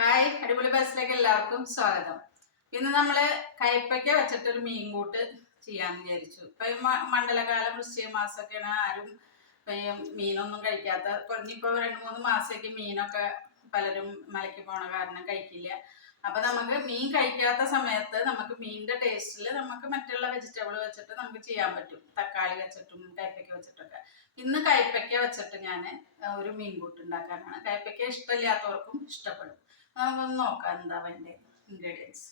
Hi അടിപൊളി ബസ്സിലേക്ക് എല്ലാവർക്കും സ്വാഗതം. ഇന്ന് നമ്മൾ കയ്പയ്ക്ക വെച്ചിട്ടൊരു മീൻ കൂട്ട് ചെയ്യാന്ന് വിചാരിച്ചു. ഇപ്പൊ മണ്ഡലകാലം വൃശ്ചിക മാസമൊക്കെയാണ് ആരും മീനൊന്നും കഴിക്കാത്ത കുറഞ്ഞിപ്പോ രണ്ട് മൂന്ന് മാസമൊക്കെ മീനൊക്കെ പലരും മലയ്ക്ക് പോണ കാരണം കഴിക്കില്ല. അപ്പൊ നമുക്ക് മീൻ കഴിക്കാത്ത സമയത്ത് നമുക്ക് മീനിന്റെ ടേസ്റ്റിൽ നമുക്ക് മറ്റുള്ള വെജിറ്റബിൾ വെച്ചിട്ട് നമുക്ക് ചെയ്യാൻ പറ്റും. തക്കാളി വെച്ചിട്ടും കയ്പയ്ക്ക വെച്ചിട്ടൊക്കെ. ഇന്ന് കയ്പയ്ക്ക വെച്ചിട്ട് ഞാൻ ഒരു മീൻ കൂട്ട് ഉണ്ടാക്കാനാണ് കയ്പയ്ക്ക ഇഷ്ടമില്ലാത്തവർക്കും ഇഷ്ടപ്പെടും. നമുക്കൊന്ന് നോക്കാം എന്താ വേണ്ടത് ഇൻഗ്രീഡിയൻസ്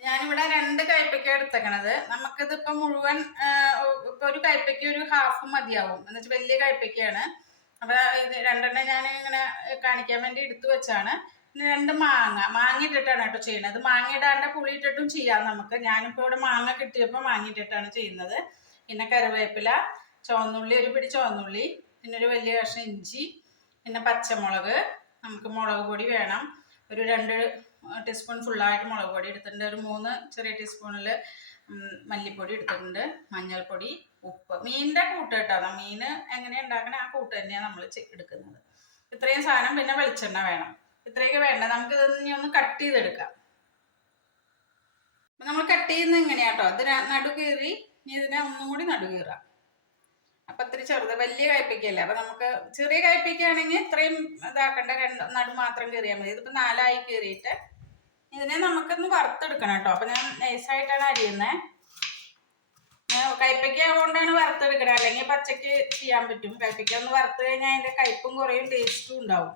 ഞാനിവിടെ രണ്ട് കയ്പയ്ക്ക എടുത്തേക്കണത്. നമുക്കിത് ഇപ്പൊ മുഴുവൻ ഇപ്പൊ ഒരു കയ്പയ്ക്ക ഒരു ഹാഫ് മതിയാവും. എന്ന് വെച്ചാൽ വലിയ കയ്പയ്ക്കയാണ് അപ്പൊ ഇത് രണ്ടെണ്ണം ഞാൻ ഇങ്ങനെ കാണിക്കാൻ വേണ്ടി എടുത്തു വെച്ചാണ്. രണ്ട് മാങ്ങ മാങ്ങ ഇട്ടിട്ടാണ് കേട്ടോ ചെയ്യുന്നത്. മാങ്ങ ഇടാണ്ട് പുളി ഇട്ടിട്ടും ചെയ്യാം നമുക്ക്. ഞാനിപ്പോൾ ഇവിടെ മാങ്ങ കിട്ടിയപ്പോൾ മാങ്ങ ഇട്ടിട്ടാണ് ചെയ്യുന്നത്. പിന്നെ കറിവേപ്പില ചുവന്നുള്ളി ഒരു പിടി ചുവന്നുള്ളി പിന്നെ ഒരു വലിയ കഷ്ണം ഇഞ്ചി പിന്നെ പച്ചമുളക് നമുക്ക് മുളക് പൊടി വേണം. ഒരു രണ്ട് ടീസ്പൂൺ ഫുള്ളായിട്ട് മുളക് പൊടി എടുത്തിട്ടുണ്ട്. ഒരു മൂന്ന് ചെറിയ ടീസ്പൂണിൽ മല്ലിപ്പൊടി എടുത്തിട്ടുണ്ട്. മഞ്ഞൾപ്പൊടി ഉപ്പ്. മീനിന്റെ കൂട്ട് കേട്ടോ. മീൻ എങ്ങനെ ഉണ്ടാക്കണേ ആ കൂട്ട് തന്നെയാണ് നമ്മൾ എടുക്കുന്നത്. ഇത്രയും സാധനം പിന്നെ വെളിച്ചെണ്ണ വേണം. ഇത്രയൊക്കെ വേണ്ട. നമുക്ക് ഇതൊന്ന് ഒന്ന് കട്ട് ചെയ്തെടുക്കാം. നമ്മൾ കട്ട് ചെയ്യുന്നത് എങ്ങനെയാട്ടോ ഇതിന് നടു കീറി ഇനി ഇതിനെ ഒന്നും കൂടി നടു അപ്പം ഇത്തിരി ചെറുത് വലിയ കയ്പയ്ക്കല്ലേ അപ്പം നമുക്ക് ചെറിയ കയ്പയ്ക്കാണെങ്കിൽ ഇത്രയും ഇതാക്കണ്ട രണ്ട് നടു മാത്രം കീറിയാൽ മതി. ഇതിപ്പോൾ നാലായി കീറിയിട്ട് ഇതിനെ നമുക്കൊന്ന് വറുത്തെടുക്കണം കേട്ടോ. അപ്പം ഞാൻ നൈസായിട്ടാണ് അരിയുന്നത് കയ്പയ്ക്ക കൊണ്ടാണ് വറുത്തെടുക്കണത് അല്ലെങ്കിൽ പച്ചക്ക് ചെയ്യാൻ പറ്റും. കയ്പയ്ക്ക ഒന്ന് വറുത്ത് കഴിഞ്ഞാൽ അതിന്റെ കയ്പും കുറയും ടേസ്റ്റും ഉണ്ടാവും.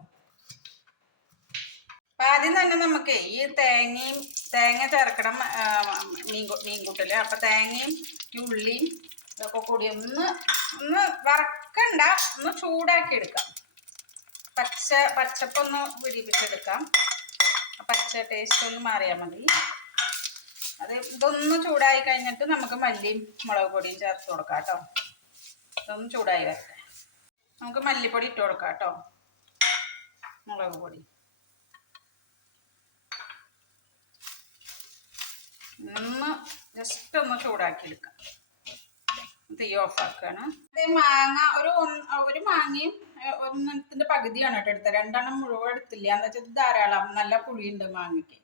അപ്പൊ ആദ്യം തന്നെ നമുക്ക് ഈ തേങ്ങയും തേങ്ങ ചേർക്കണം മീൻ കൂ- മീൻ അപ്പൊ തേങ്ങയും ഉള്ളിയും ഇതൊക്കെ കൂടി ഒന്ന് ഒന്ന് വറക്കണ്ട ഒന്ന് ചൂടാക്കി എടുക്കാം. പച്ച പച്ചപ്പൊന്ന് പിടിപ്പിച്ചെടുക്കാം. പച്ച ടേസ്റ്റ് ഒന്ന് മാറിയാൽ മതി. അത് ഇതൊന്ന് ചൂടായി കഴിഞ്ഞിട്ട് നമുക്ക് മല്ലിയും മുളക് പൊടിയും ചേർത്ത് കൊടുക്കാം കേട്ടോ. ഇതൊന്ന് ചൂടായി വരട്ടെ. നമുക്ക് മല്ലിപ്പൊടി ഇട്ട് കൊടുക്കാം കേട്ടോ. മുളക് പൊടി. ഒന്ന് ജസ്റ്റ് ഒന്ന് ചൂടാക്കി എടുക്കാം. തീ ഓഫ് ആക്കുകയാണ് മാങ്ങ ഒരു ഒരു മാങ്ങയും ഒന്നെണ്ണത്തിന്റെ പകുതിയാണ് കേട്ടോ എടുത്തത്. രണ്ടെണ്ണം മുഴുവൻ എടുത്തില്ല. എന്ന് വെച്ചാൽ ധാരാളം. നല്ല പുളിയുണ്ട് മാങ്ങയ്ക്ക്.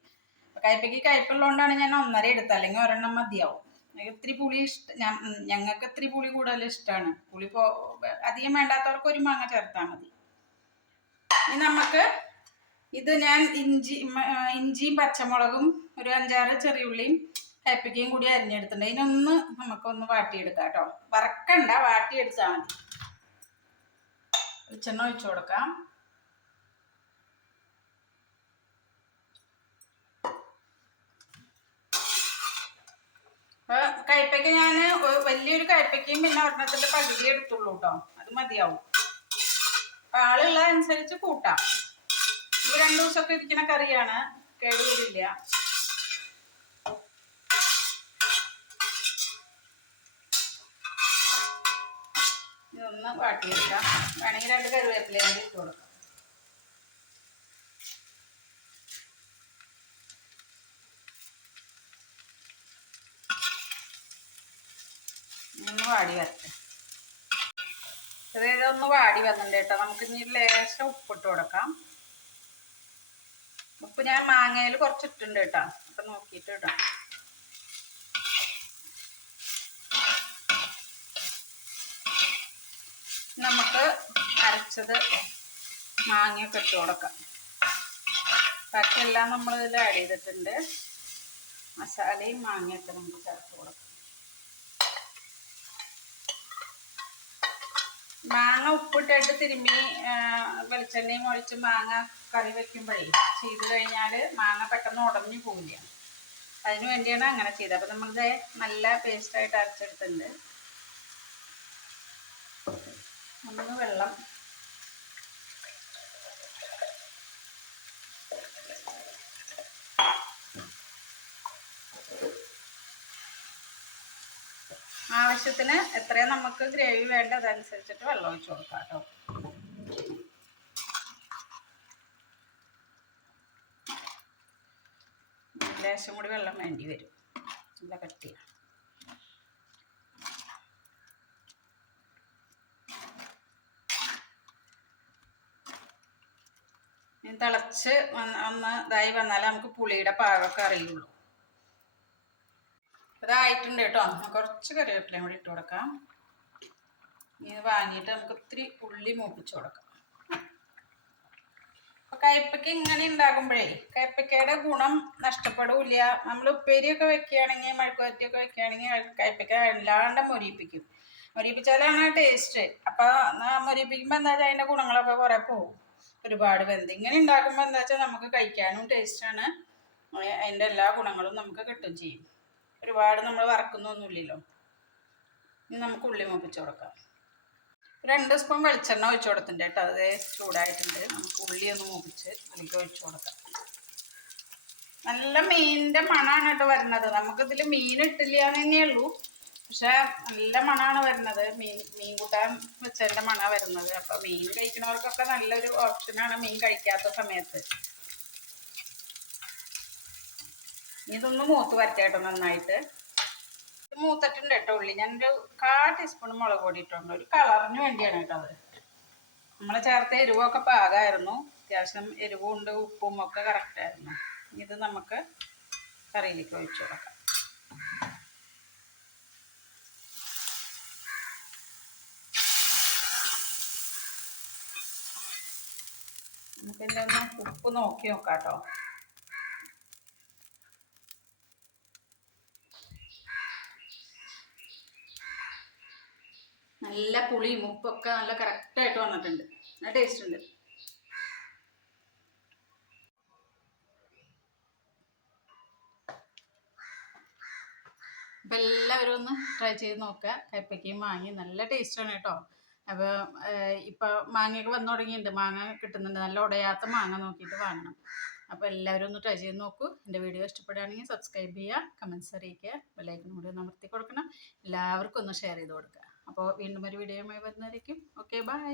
കയ്പയ്ക്ക് കയ്പുള്ളതുകൊണ്ടാണ് ഞാൻ ഒന്നര എടുത്തത്. അല്ലെങ്കിൽ ഒരെണ്ണം മതിയാവും. ഒത്തിരി പുളി ഇഷ്ട ഞങ്ങൾക്ക് ഇത്തിരി പുളി കൂടുതൽ ഇഷ്ടമാണ്. പുളി പോ അധികം വേണ്ടാത്തവർക്ക് ഒരു മാങ്ങ ചേർത്താൽ മതി. ഇനി നമുക്ക് ഇത് ഞാൻ ഇഞ്ചി ഇഞ്ചിയും പച്ചമുളകും ഒരു അഞ്ചാറ് ചെറിയുള്ളിയും കയ്പയ്ക്കയും കൂടി അരിഞ്ഞെടുത്തിട്ടുണ്ട്. ഇതിനൊന്ന് നമുക്കൊന്ന് വാട്ടിയെടുക്കാം കേട്ടോ. വറക്കണ്ട വാട്ടിയെടുത്താൽ മതി. വെളിച്ചെണ്ണ ഒഴിച്ചു കൊടുക്കാം. അപ്പൊ കയ്പയ്ക്ക ഞാൻ വലിയൊരു കയ്പയ്ക്കയും പിന്നെ ഒരെണ്ണത്തിന്റെ പകുതി എടുത്തുള്ളൂ കേട്ടോ. അത് മതിയാവും. ആളുള്ള അനുസരിച്ച് കൂട്ടാം. രണ്ടു ദിവസമൊക്കെ ഇരിക്കുന്ന കറിയാണ് കേടുവരില്ല. ഇതൊന്ന് വാട്ടിയെടുക്കാം. വേണമെങ്കിൽ രണ്ട് കരുവേപ്പില കൂടി ഇട്ട് കൊടുക്കാം. ഒന്ന് വാടി വരട്ടെ. അതായത് ഒന്ന് വാടി വന്നിട്ടുണ്ട് കേട്ടോ. നമുക്ക് ഇനി ലേശം ഉപ്പിട്ട് കൊടുക്കാം. ഉപ്പ് ഞാൻ മാങ്ങയിൽ കുറച്ചിട്ടുണ്ട് കേട്ടോ. അപ്പൊ നോക്കിയിട്ട് ഇടാം. നമുക്ക് അരച്ചത് മാങ്ങയൊക്കെ ഇട്ട് കൊടുക്കാം. ബാക്കിയെല്ലാം നമ്മൾ ഇതിൽ ആഡ് ചെയ്തിട്ടുണ്ട്. മസാലയും മാങ്ങയൊക്കെ നമുക്ക് ചേർത്ത് കൊടുക്കാം. മാങ്ങ ഉപ്പിട്ടിട്ട് തിരുമ്മി വെളിച്ചെണ്ണയും ഒഴിച്ച് മാങ്ങ കറി വെക്കുമ്പോഴേ ചെയ്ത് കഴിഞ്ഞാൽ മാങ്ങ പെട്ടെന്ന് ഉടഞ്ഞു പോവില്ല. അതിനു വേണ്ടിയാണ് അങ്ങനെ ചെയ്തത്. അപ്പം നമ്മളിത് നല്ല പേസ്റ്റായിട്ട് അരച്ചെടുത്തിട്ടുണ്ട്. ഒന്ന് വെള്ളം. ആവശ്യത്തിന് എത്രയും നമുക്ക് ഗ്രേവി വേണ്ട അതനുസരിച്ചിട്ട് വെള്ളം ഒഴിച്ച് കൊടുക്കാം കേട്ടോ. ലേശം കൂടി വെള്ളം വേണ്ടി വരും. നല്ല കട്ടിയാണ്. തിളച്ച് ഒന്ന് ഇതായി വന്നാലേ നമുക്ക് പുളിയുടെ പാകമൊക്കെ അറിയുള്ളൂ. ഇതായിട്ടുണ്ട് കേട്ടോ. കുറച്ച് കറിവേപ്പിലയും കൂടി ഇട്ട് കൊടുക്കാം. ഇത് വാങ്ങിയിട്ട് നമുക്ക് ഇത്തിരി ഉള്ളി മൂപ്പിച്ച് കൊടുക്കാം. അപ്പൊ കയ്പ്പയ്ക്ക് ഇങ്ങനെ ഉണ്ടാകുമ്പോഴേ കയ്പ്പയ്ക്കയുടെ ഗുണം നഷ്ടപ്പെടില്ല. നമ്മൾ ഉപ്പേരിയൊക്കെ വെക്കുകയാണെങ്കിൽ മെഴുക്കുവരട്ടിയൊക്കെ വെക്കുകയാണെങ്കിൽ കയ്പ്പയ്ക്ക അല്ലാണ്ട് മൊരിയിപ്പിക്കും. മൊരിയിപ്പിച്ചാലാണ് ടേസ്റ്റ് അപ്പൊ മൊരിയിപ്പിക്കുമ്പോൾ എന്താ അതിന്റെ ഗുണങ്ങളൊക്കെ കുറെ പോകും. ഒരുപാട് വെന്ത്. ഇങ്ങനെ ഉണ്ടാക്കുമ്പോൾ എന്താ വെച്ചാൽ നമുക്ക് കഴിക്കാനും ടേസ്റ്റാണ് അതിന്റെ എല്ലാ ഗുണങ്ങളും നമുക്ക് കിട്ടും ചെയ്യും. ഒരുപാട് നമ്മൾ വറക്കുന്നൊന്നുമില്ലല്ലോ. ഇനി നമുക്ക് ഉള്ളി മൂപ്പിച്ച് കൊടുക്കാം. രണ്ട് സ്പൂൺ വെളിച്ചെണ്ണ ഒഴിച്ചു കൊടുത്തിട്ടുണ്ട് കേട്ടോ. അത് ചൂടായിട്ടുണ്ട്. നമുക്ക് ഉള്ളി ഒന്ന് മൂപ്പിച്ച് അതിലേക്ക് ഒഴിച്ചു കൊടുക്കാം. നല്ല മീനിന്റെ മണമാണ് കേട്ടോ വരുന്നത്. നമുക്കിതിൽ മീൻ ഇട്ടില്ല എന്നേ ഉള്ളൂ. പക്ഷെ നല്ല മണമാണ് വരുന്നത്. മീൻ മീൻ കൂട്ടാൻ വെച്ചതിന്റെ മണ വരുന്നത്. അപ്പൊ മീൻ കഴിക്കുന്നവർക്കൊക്കെ നല്ലൊരു ഓപ്ഷനാണ് മീൻ കഴിക്കാത്ത സമയത്ത്. ഇതൊന്ന് മൂത്ത് വരട്ടെ നന്നായിട്ട്. മൂത്തിട്ടുണ്ട് കേട്ടോ ഉള്ളി. ഞാനൊരു കാ ടീസ്പൂൺ മുളക് പൊടി ഇട്ടുണ്ട് ഒരു കളറിന് വേണ്ടിയാണ് കേട്ടോ അത്. നമ്മൾ ചേർത്ത എരിവൊക്കെ പാകമായിരുന്നു. അത്യാവശ്യം എരിവും ഉണ്ട് ഉപ്പും ഒക്കെ കറക്റ്റായിരുന്നു ഇത് നമുക്ക് കറിയിലേക്ക് ഒഴിച്ചു കൊടുക്കാം. നമുക്കിന്റെ ഒന്ന് ഉപ്പ് നോക്കി നോക്കാട്ടോ. കേട്ടോ നല്ല പുളിയും ഉപ്പൊക്കെ നല്ല കറക്റ്റായിട്ട് വന്നിട്ടുണ്ട്. നല്ല ടേസ്റ്റ് ഉണ്ട്. അപ്പം എല്ലാവരും ഒന്ന് ട്രൈ ചെയ്ത് നോക്കുക. കയ്പ്പയ്ക്കയും വാങ്ങി നല്ല ടേസ്റ്റാണ് കേട്ടോ. അപ്പോൾ ഇപ്പോൾ മാങ്ങയൊക്കെ വന്നു തുടങ്ങിയിട്ടുണ്ട്. മാങ്ങ കിട്ടുന്നുണ്ട്. നല്ല ഉടയാത്ത മാങ്ങ നോക്കിയിട്ട് വാങ്ങണം. അപ്പോൾ എല്ലാവരും ഒന്ന് ട്രൈ ചെയ്ത് നോക്കൂ. എന്റെ വീഡിയോ ഇഷ്ടപ്പെടുകയാണെങ്കിൽ സബ്സ്ക്രൈബ് ചെയ്യുക കമൻസ് അറിയിക്കുക ബെല്ലൈക്കനും കൂടി അമർത്തി കൊടുക്കണം. എല്ലാവർക്കും ഒന്ന് ഷെയർ ചെയ്ത് കൊടുക്കുക. അപ്പോൾ വീണ്ടും ഒരു വീഡിയോയുമായി വരുന്നതായിരിക്കും. Okay bye